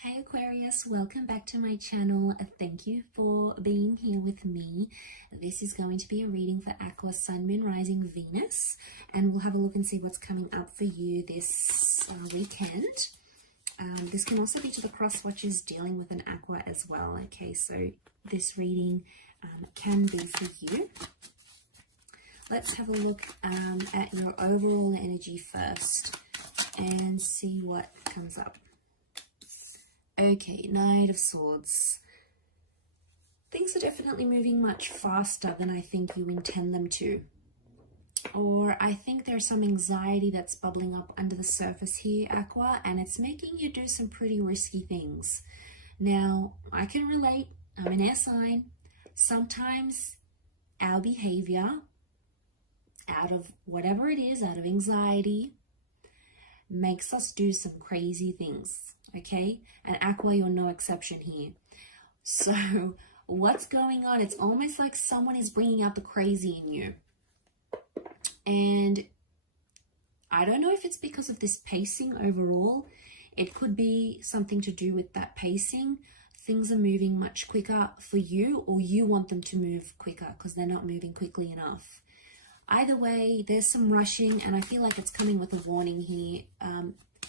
Hey Aquarius, welcome back to my channel. Thank you for being here with me. This is going to be a reading for Aqua, Sun, Moon, Rising, Venus, and we'll have a look and see what's coming up for you this weekend. This can also be to the cross watchers dealing with an Aqua as well. Okay, so this reading can be for you. Let's have a look at your overall energy first and see what comes up. Okay, Knight of Swords. Things are definitely moving much faster than I think you intend them to. Or I think there's some anxiety that's bubbling up under the surface here, Aqua, and it's making you do some pretty risky things. Now, I can relate. I'm an air sign. Sometimes our behavior, out of whatever it is, out of anxiety, makes us do some crazy things. Okay, and Aqua, you're no exception here. So what's going on? It's almost like someone is bringing out the crazy in you. And I don't know if it's because of this pacing overall. It could be something to do with that pacing. Things are moving much quicker for you, or you want them to move quicker because they're not moving quickly enough. Either way, there's some rushing, and I feel like it's coming with a warning here.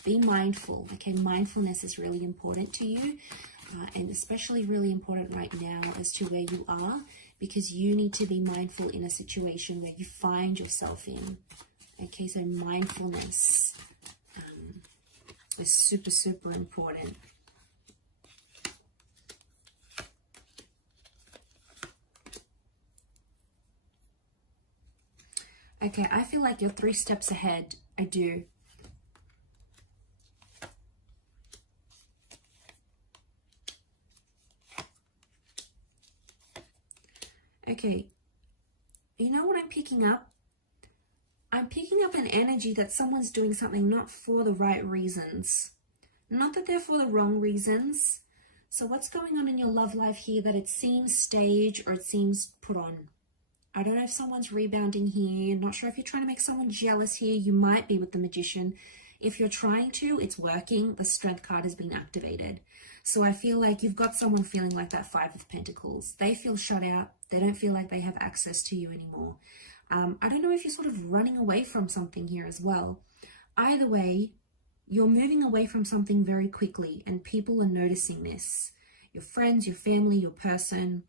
Be mindful, okay? Mindfulness is really important to you, and especially really important right now as to where you are, because you need to be mindful in a situation where you find yourself in. Okay, so mindfulness is super, super important. Okay, I feel like you're 3 steps ahead. I do. Okay, you know what I'm picking up? I'm picking up an energy that someone's doing something not for the right reasons. Not that they're for the wrong reasons. So what's going on in your love life here that it seems staged or it seems put on? I don't know if someone's rebounding here. Not sure if you're trying to make someone jealous here. You might be with the Magician. If you're trying to, it's working. The Strength card has been activated. So I feel like you've got someone feeling like that 5 of Pentacles. They feel shut out. They don't feel like they have access to you anymore. I don't know if you're sort of running away from something here as well. Either way, you're moving away from something very quickly and people are noticing this. Your friends, your family, your person.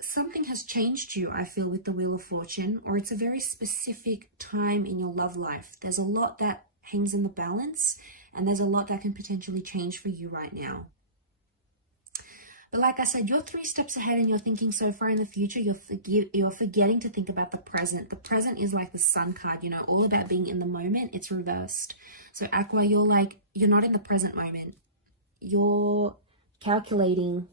Something has changed you, I feel, with the Wheel of Fortune, or it's a very specific time in your love life. There's a lot that hangs in the balance, and there's a lot that can potentially change for you right now. But like I said, you're 3 steps ahead and you're thinking so far in the future, you're forgetting to think about the present. The present is like the Sun card, you know, all about being in the moment. It's reversed. So Aqua, you're not in the present moment. You're calculating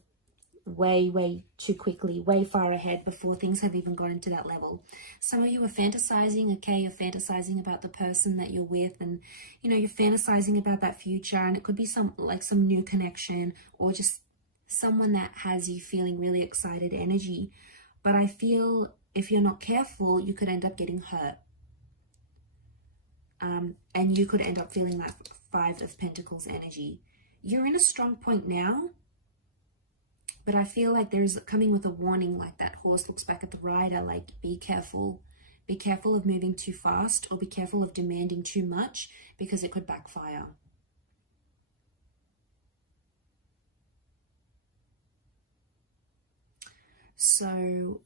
way too quickly, way far ahead before things have even gotten to that level. Some of you are fantasizing, okay? You're fantasizing about the person that you're with, and you know, you're fantasizing about that future, and it could be some new connection or just someone that has you feeling really excited energy. But I feel if you're not careful, you could end up getting hurt. And you could end up feeling like 5 of Pentacles energy. You're in a strong point now, but I feel like there's coming with a warning, like that horse looks back at the rider, like be careful. Be careful of moving too fast, or be careful of demanding too much, because it could backfire. So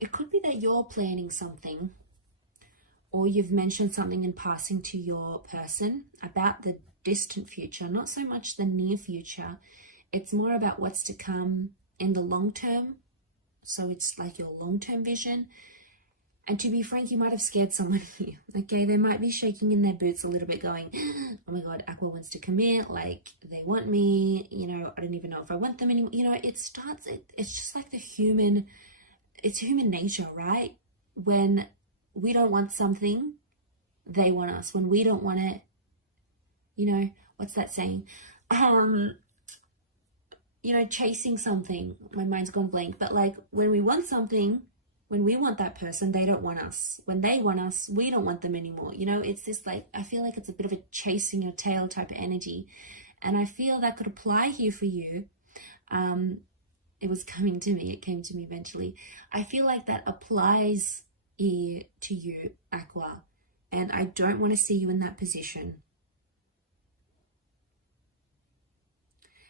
it could be that you're planning something, or you've mentioned something in passing to your person about the distant future, not so much the near future. It's more about what's to come in the long term. So it's like your long-term vision. And to be frank, you might have scared someone here. Okay, they might be shaking in their boots a little bit, going, oh my God, Aqua wants to commit, like they want me, you know, I don't even know if I want them anymore. You know, it's just like it's human nature, right? When we don't want something, they want us. When we don't want it, you know, what's that saying? You know, chasing something. My mind's gone blank. But like when we want something, When we want that person, they don't want us. When they want us, we don't want them anymore. You know, it's this like, I feel like it's a bit of a chasing your tail type of energy. And I feel that could apply here for you. It was coming to me. It came to me eventually. I feel like that applies here to you, Aqua. And I don't want to see you in that position.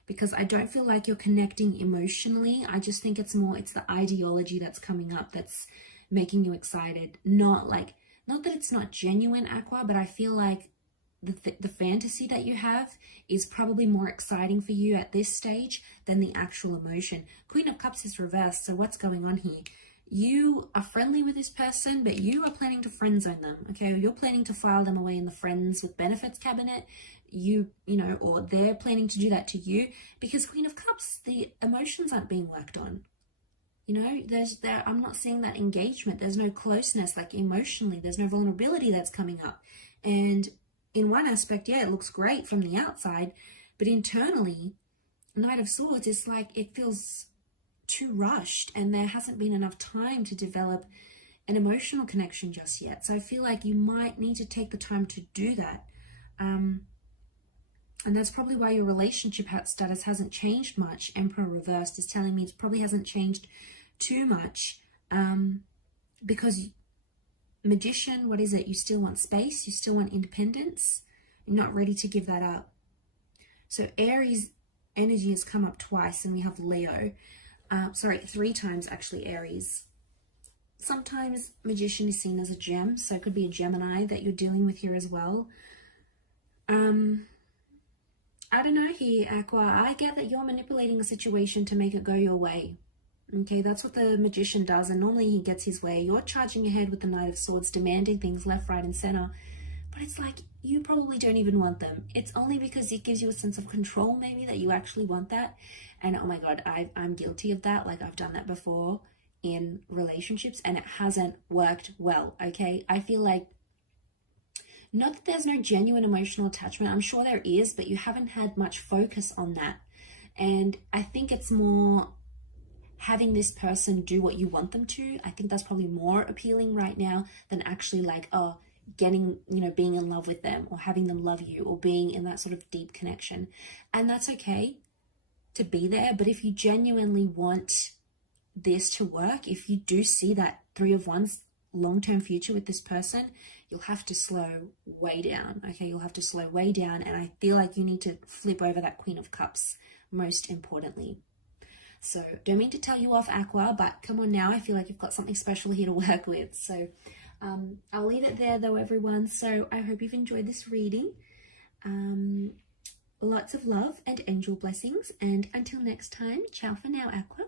Because I don't feel like you're connecting emotionally. I just think it's the ideology that's coming up that's making you excited. Not that it's not genuine, Aqua, but I feel like the fantasy that you have is probably more exciting for you at this stage than the actual emotion. Queen of Cups is reversed, so what's going on here? You are friendly with this person, but you are planning to friend zone them, okay? You're planning to file them away in the friends with benefits cabinet. You know, or they're planning to do that to you, because Queen of Cups, the emotions aren't being worked on. You know, I'm not seeing that engagement. There's no closeness, like emotionally. There's no vulnerability that's coming up. And in one aspect, yeah, it looks great from the outside, but internally, Knight of Swords is like, it feels too rushed, and there hasn't been enough time to develop an emotional connection just yet. So I feel like you might need to take the time to do that. And that's probably why your relationship status hasn't changed much. Emperor reversed is telling me it probably hasn't changed too much, because Magician, what is it? You still want space. You still want independence. You're not ready to give that up. So Aries energy has come up twice, and we have Leo. Sorry, 3 times actually, Aries. Sometimes Magician is seen as a gem, so it could be a Gemini that you're dealing with here as well. I don't know here, Aqua. I get that you're manipulating a situation to make it go your way. Okay, that's what the Magician does, and normally he gets his way. You're charging ahead with the Knight of Swords, demanding things left, right, and center. But it's like, you probably don't even want them. It's only because it gives you a sense of control, maybe, that you actually want that. And oh my God, I'm guilty of that. Like, I've done that before in relationships, and it hasn't worked well, okay? I feel like, not that there's no genuine emotional attachment. I'm sure there is, but you haven't had much focus on that. And I think it's more having this person do what you want them to. I think that's probably more appealing right now than actually like, oh, getting, you know, being in love with them, or having them love you, or being in that sort of deep connection. And that's okay to be there. But if you genuinely want this to work, if you do see that 3 of Wands long-term future with this person, you'll have to slow way down, okay? You'll have to slow way down, and I feel like you need to flip over that Queen of Cups, most importantly. So, don't mean to tell you off, Aqua, but come on now, I feel like you've got something special here to work with. So, I'll leave it there though, everyone. So, I hope you've enjoyed this reading. Lots of love and angel blessings, and until next time, ciao for now, Aqua.